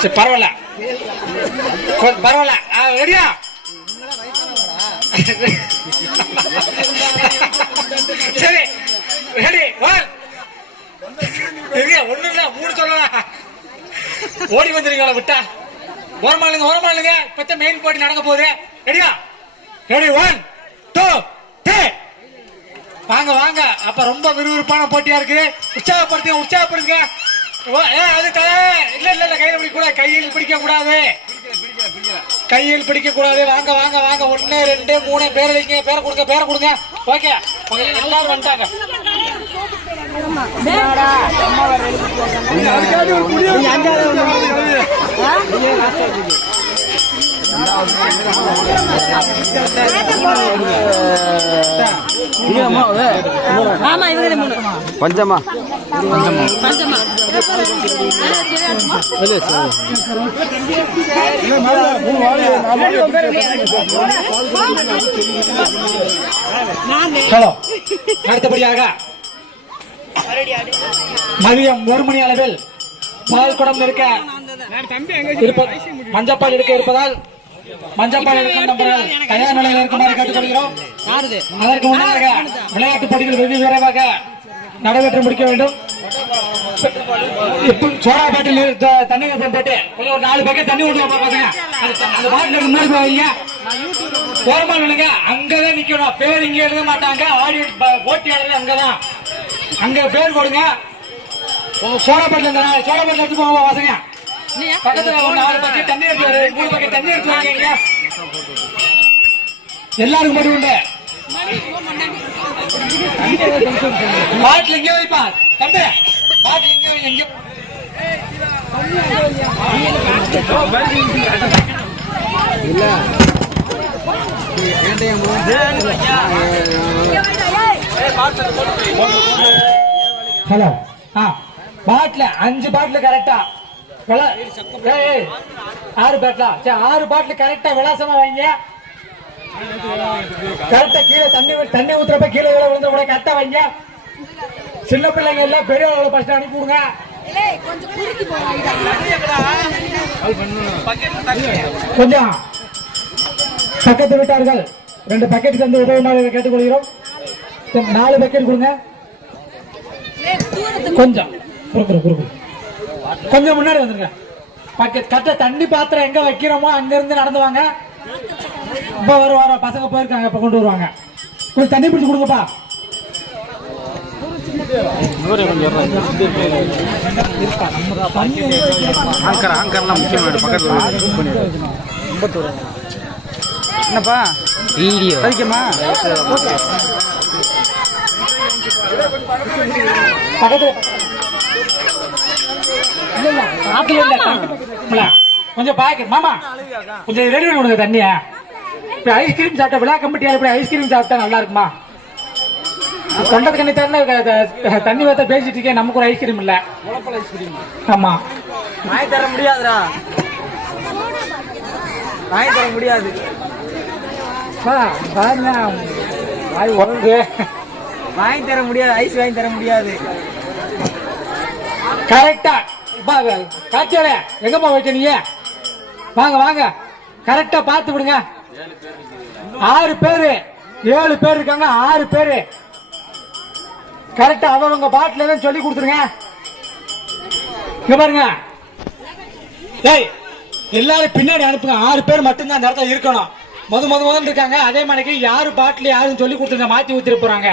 சரி பரவாயில்ல. பரவாயில்ல. ரெடியா சரி ரெடி ஒண்ணு இல்ல மூணு சொல்லலாம். ஓடி வந்துருங்களா விட்டா. ஓரமாளுங்க ஓரமாளுங்க இப்பத்த மெயின் போட்டி நடக்க போகுது. ரெடியா ரெடி ஒன் வாங்க வாங்க. அப்ப ரொம்ப விறுவிறுப்பான போட்டியா இருக்கு. உற்சாகப்படுத்துங்க உற்சாகப்படுத்துங்க. ஓ, ஏ, அது த- இல்ல இல்ல இல்ல கையில பிடிக்க கூடாது கையில் பிடிக்க கூடாது கையில் பிடிக்க கூடாது வாங்க வாங்க வாங்க. ஒண்ணு ரெண்டு மூணு பேர் வைங்க. பேரை கொடுங்க பேரை கொடுங்க. ஓகே. ஓகே, எல்லாரும் வந்துட்டாங்க. ஆமா பஞ்சமா? அடுத்தபடியாக மதியம் ஒரு மணி அளவில் பால் குடம் இருக்க மஞ்சப்பால் எடுக்க இருப்பதால் மஞ்சப்பால் எடுக்கும் நபர்கள் தயார் நிலையில் இருக்குமாறு கேட்டுக்கொள்கிறோம். அதற்கு விளையாட்டுப் போட்டிகள் வெகு விரைவாக நடைபெற்று முடிக்க வேண்டும். இப்ப சோடா பாட்டில் த- தண்ணி போட்டு ஒரு நாலு பக்கம் தண்ணி விட்டு பாருங்க. அந்த பாட்டில் முன்னாடி போவீங்க ஓரமா நில்லுங்க அங்கதான் நிக்கணும். பேர் இங்க எழுத மாட்டாங்க. ஆடியன்ஸ் போட்டியாளர் அங்கதான். அங்க பேர் போடுங்க. உங்க சோடா பாட்டில் இந்த நாலு சோடா பாட்டில் எடுத்து போங்க பசங்க பக்கத்துல ஒரு நாலு பக்கம் தண்ணி எடுத்து வரு, மூணு பக்கம் தண்ணி எடுத்து வாங்க இங்க. எல்லாருக்கும் மட்டும் உண்டு. பாட்டில் எங்கே வைப்பா. தம்பி பாட்டில் எங்கே வை எங்கே ஹலோ. ஆ பாட்டில் அஞ்சு பாட்டில் கரெக்டா ஆறு பாட்டிலா? சரி ஆறு பாட்டில் கரெக்டா விலாசமா வைங்க கரெக்டா கீழே தண்ணி தண்ணி ஊத்துறப்ப கீழே விழ விழுந்த கூட கரெக்டா வைங்க சின்ன பிள்ளைங்க எல்லாம் பெரியவங்களை ஃபர்ஸ்ட் அனுப்பி விடுங்க. கொஞ்சம் பக்கத்து வீட்டார்கள் ரெண்டு பக்கெட் தந்து உதவுமாறு கேட்டுக்கொள்கிறோம். நாலு பக்கெட் கொடுங்க. கொஞ்சம். குறுக்குறு குறுக்குறு கொஞ்சம் முன்னாடி வந்துருங்க. பக்கெட் கரெக்டா தண்ணி பாத்திரம் எங்க வைக்கிறோமோ அங்க இருந்து நடந்து வாங்க. இப்ப வர வர பசங்க போயிருக்காங்க இப்ப கொண்டு வருவாங்க. கொஞ்சம் தண்ணி பிடிச்சு கொடுங்கப்பா. ஆங்கர் ஆங்கர்லாம் முக்கியமான பக்கத்தில் என்னப்பா வீடியோ வைக்கமா பக்கத்துல. கொஞ்சம் பாக்க மாமா கொஞ்சம் ரெடி பண்ணி கொடுங்க தண்ணிய. இப்ப ஐஸ்கிரீம் சாப்பிட்டா விழா கம்பிட்டியால இப்படி ஐஸ்கிரீம் சாப்பிட்டா நல்லா இருக்குமா? தொண்டத்து கண்ணி தண்ணி தண்ணி வைத்த பேசிட்டு இருக்கேன். நமக்கு ஒரு ஐஸ்கிரீம் இல்ல. ஆமா. வாங்கி தர முடியாதுடா. வாங்கி தர முடியாது. வாய் உறங்கு. வாங்கி தர முடியாது. ஐஸ் வாங்கி தர முடியாது. கரெக்டா காத்தியால எங்கப்பா போயிட்ட நீ வாங்க வாங்க. கரெக்டா பார்த்து விடுங்க. ஆறு பேரு ஏழு பேர் இருக்காங்க ஆறு பேரு. கரெக்டா அவங்க பாட்டில தான் சொல்லி கொடுத்துருங்க. இங்க பாருங்க. ஏய் எல்லாரும் பின்னாடி அனுப்புங்க. ஆறு பேர் மட்டும்தான் அந்த இடத்துல இருக்கணும். முத முத முதல் இருக்காங்க. அதே மாதிரிக்கு யாரு பாட்டில் யாருன்னு சொல்லி கொடுத்துருங்க. மாத்தி ஊத்திட்டு போறாங்க.